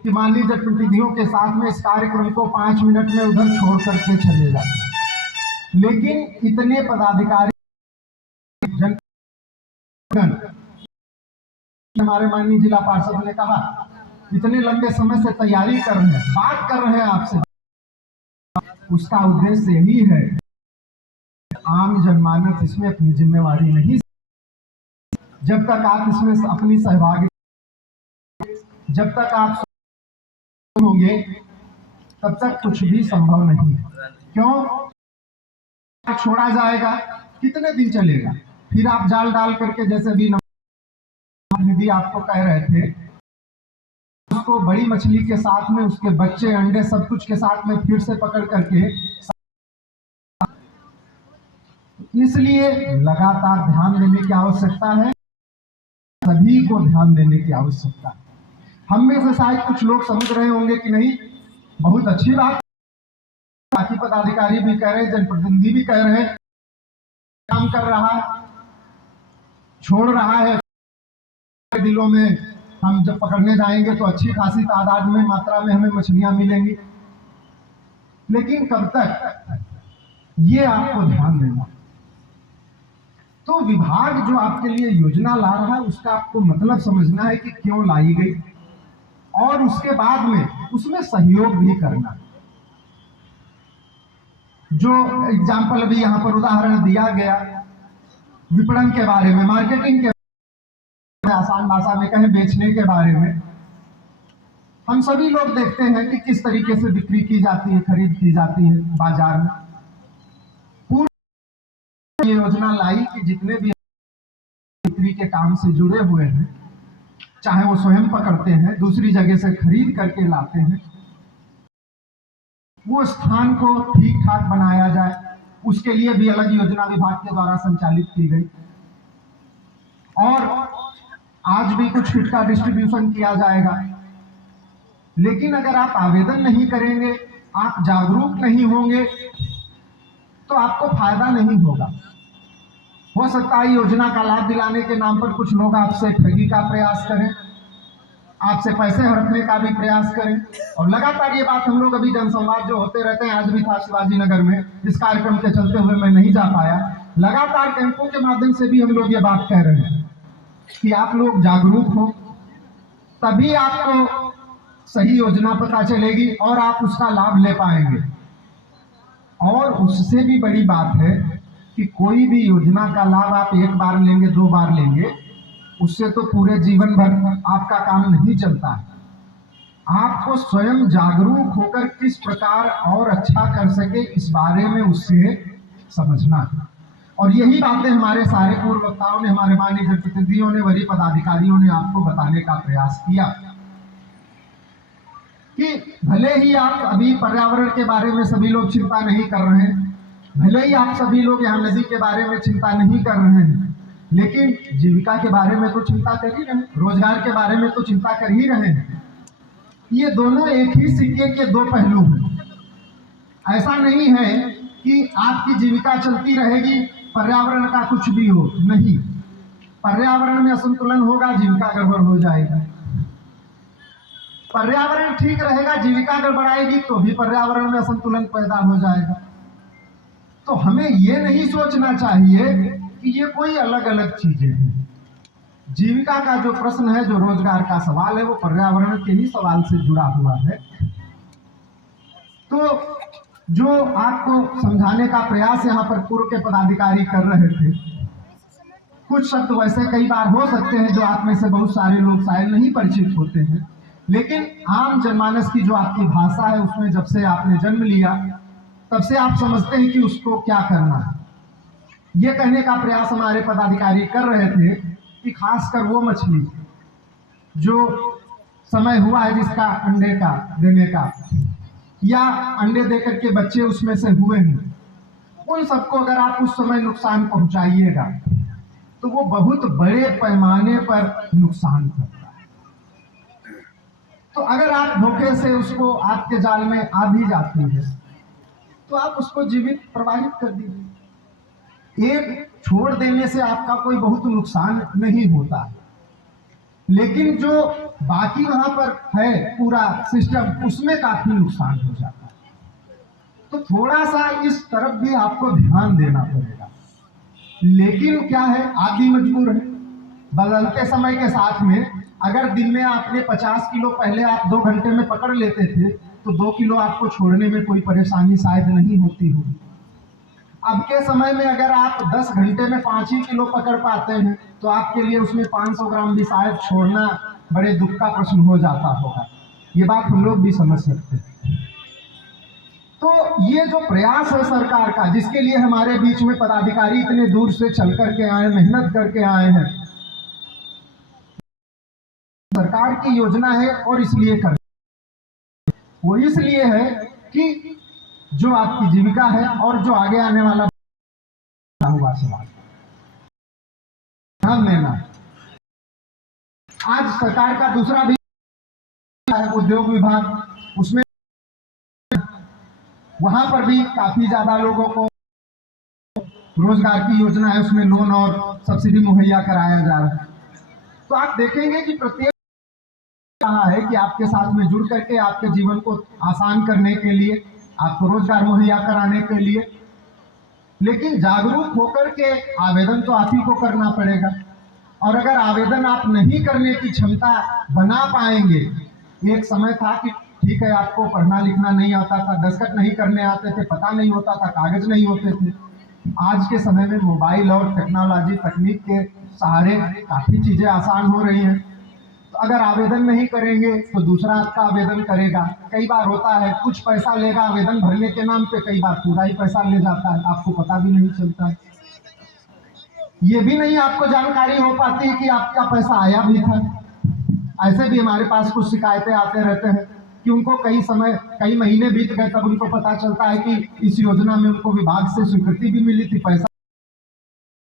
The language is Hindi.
कि मान लीजिए प्रतिनिधियों के साथ में इस कार्यक्रम को 5 मिनट में उधर छोड़ करके चले जाते, लेकिन इतने पदाधिकारी जनगण, हमारे माननीय जिला पार्षद ने कहा, इतने लंबे समय से तैयारी कर रहे हैं, बात कर रहे हैं आपसे, उसका उद्देश्य यही है आम जनमानस इसमें अपनी जिम्मेवारी नहीं, जब तक आप इसमें अपनी सहभागिता, जब तक आप होंगे तब तक कुछ भी संभव नहीं है। क्यों छोड़ा जाएगा, कितने दिन चलेगा, फिर आप जाल डाल करके, जैसे भी निधि आपको कह रहे थे, उसको बड़ी मछली के साथ में उसके बच्चे अंडे सब कुछ के साथ में फिर से पकड़ करके, इसलिए लगातार ध्यान देने की आवश्यकता है, सभी को ध्यान देने की आवश्यकता है। हम में से शायद कुछ लोग समझ रहे होंगे कि नहीं, बहुत अच्छी बात, बाकी पदाधिकारी भी कह रहे हैं, जनप्रतिनिधि भी कह रहे हैं, काम कर रहा है, छोड़ रहा है, दिलों में हम जब पकड़ने जाएंगे तो अच्छी खासी तादाद में, मात्रा में हमें मछलियां मिलेंगी, लेकिन कब तक, ये आपको ध्यान देना। तो विभाग जो आपके लिए योजना ला रहा है उसका आपको मतलब समझना है कि क्यों लाई गई, और उसके बाद में उसमें सहयोग भी करना। जो एग्जाम्पल अभी यहाँ पर उदाहरण दिया गया विपणन के बारे में, मार्केटिंग के, आसान भाषा में कहें बेचने के बारे में, हम सभी लोग देखते हैं कि किस तरीके से बिक्री की जाती है, खरीद की जाती है बाजार में। पूरी योजना लाई कि जितने भी बिक्री के काम से जुड़े हुए हैं, चाहे वो स्वयं पकड़ते हैं, दूसरी जगह से खरीद करके लाते हैं, वो स्थान को ठीक ठाक बनाया जाए, उसके लिए भी अलग योजना विभाग के द्वारा संचालित की गई। और आज भी कुछ किट का डिस्ट्रीब्यूशन किया जाएगा, लेकिन अगर आप आवेदन नहीं करेंगे, आप जागरूक नहीं होंगे, तो आपको फायदा नहीं होगा। हो सकता है योजना का लाभ दिलाने के नाम पर कुछ लोग आपसे ठगी का प्रयास करें, आपसे पैसे हड़पने का भी प्रयास करें, और लगातार ये बात हम लोग अभी जनसंवाद जो होते रहते हैं, आज भी था शिवाजी नगर में, इस कार्यक्रम के चलते हुए मैं नहीं जा पाया, लगातार कैंपों के माध्यम से भी हम लोग ये बात कह रहे हैं कि आप लोग जागरूक हो, तभी आपको सही योजना पता चलेगी और आप उसका लाभ ले पाएंगे। और उससे भी बड़ी बात है कि कोई भी योजना का लाभ आप एक बार लेंगे, 2 बार लेंगे, उससे तो पूरे जीवन भर आपका काम नहीं चलता है। आपको स्वयं जागरूक होकर किस प्रकार और अच्छा कर सके, इस बारे में उससे समझना है। और यही बातें हमारे सारे पूर्व वक्ताओं ने, हमारे माननीय जनप्रतिनिधियों ने, वरीय पदाधिकारियों ने आपको बताने का प्रयास किया कि भले ही आप अभी पर्यावरण के बारे में सभी लोग चिंता नहीं कर रहे हैं, भले ही आप सभी लोग यहाँ नदी के बारे में चिंता नहीं कर रहे हैं, लेकिन जीविका के बारे में तो चिंता कर ही रहे हैं, रोजगार के बारे में तो चिंता कर ही रहे हैं। ये दोनों एक ही सिक्के के 2 पहलू हैं। ऐसा नहीं है कि आपकी जीविका चलती रहेगी, पर्यावरण का कुछ भी हो, नहीं, पर्यावरण में असंतुलन होगा, जीविका गड़बड़ हो जाएगी। पर्यावरण ठीक रहेगा, जीविका गड़बड़ाएगी तो भी पर्यावरण में असंतुलन पैदा हो जाएगा। तो हमें ये नहीं सोचना चाहिए कि ये कोई अलग अलग चीजें हैं। जीविका का जो प्रश्न है, जो रोजगार का सवाल है, वो पर्यावरण के ही सवाल से जुड़ा हुआ है। तो जो आपको समझाने का प्रयास यहाँ पर पूर्व के पदाधिकारी कर रहे थे, कुछ शब्द वैसे कई बार हो सकते हैं जो आप में से बहुत सारे लोग शायद नहीं परिचित होते हैं, लेकिन आम जनमानस की जो आपकी भाषा है, उसमें जब से आपने जन्म लिया तब से आप समझते हैं कि उसको क्या करना है। ये कहने का प्रयास हमारे पदाधिकारी कर रहे थे कि खासकर वो मछली जो समय हुआ है जिसका अंडे का देने का, या अंडे देकर के बच्चे उसमें से हुए हैं, उन सबको अगर आप उस समय नुकसान पहुंचाइएगा तो वो बहुत बड़े पैमाने पर नुकसान करता है। तो अगर आप धोखे से उसको आपके जाल में आ भी जाती है तो आप उसको जीवित प्रवाहित कर दीजिए। एक छोड़ देने से आपका कोई बहुत नुकसान नहीं होता है, लेकिन जो बाकी वहां पर है पूरा सिस्टम, उसमें काफी नुकसान हो जाता है। तो थोड़ा सा इस तरफ भी आपको ध्यान देना पड़ेगा। लेकिन क्या है, आप भी मजबूर है। बदलते समय के साथ में अगर दिन में आपने 50 किलो पहले आप 2 घंटे में पकड़ लेते थे, तो 2 किलो आपको छोड़ने में कोई परेशानी शायद नहीं होती होगी। अब के समय में अगर आप 10 घंटे में 5 ही किलो पकड़ पाते हैं, तो आपके लिए उसमें 500 ग्राम भी शायद छोड़ना बड़े दुख का प्रश्न हो जाता होगा। ये बात हम लोग भी समझ सकते हैं। तो ये जो प्रयास है सरकार का, जिसके लिए हमारे बीच में पदाधिकारी इतने दूर से चल करके आए, मेहनत करके आए हैं, सरकार की योजना है और इसलिए कर, वो इसलिए है कि जो आपकी जीविका है और जो आगे आने वाला हुआ सवाल ध्यान देना। आज सरकार का दूसरा भी उद्योग विभाग, उसमें वहां पर भी काफी ज्यादा लोगों को रोजगार की योजना है, उसमें लोन और सब्सिडी मुहैया कराया जा रहा है। तो आप देखेंगे कि प्रत्येक कहा है कि आपके साथ में जुड़ करके आपके जीवन को आसान करने के लिए, आपको रोजगार मुहैया कराने के लिए, लेकिन जागरूक होकर के आवेदन तो आप ही को करना पड़ेगा। और अगर आवेदन आप नहीं करने की क्षमता बना पाएंगे, एक समय था कि ठीक है आपको पढ़ना लिखना नहीं आता था, दस्तखत नहीं करने आते थे, पता नहीं होता था, कागज नहीं होते थे। आज के समय में मोबाइल और टेक्नोलॉजी तकनीक के सहारे काफी चीजें आसान हो रही हैं। तो अगर आवेदन नहीं करेंगे तो दूसरा आपका आवेदन करेगा। कई बार होता है कुछ पैसा लेगा आवेदन भरने के नाम पे, कई बार पूरा ही पैसा ले जाता है, आपको पता भी नहीं चलता है। ये भी नहीं आपको जानकारी हो पाती है कि आपका पैसा आया भी था। ऐसे भी हमारे पास कुछ शिकायतें आते रहते हैं कि उनको कई महीने बीत गए, तब उनको पता चलता है कि इस योजना में उनको विभाग से स्वीकृति भी मिली थी, पैसा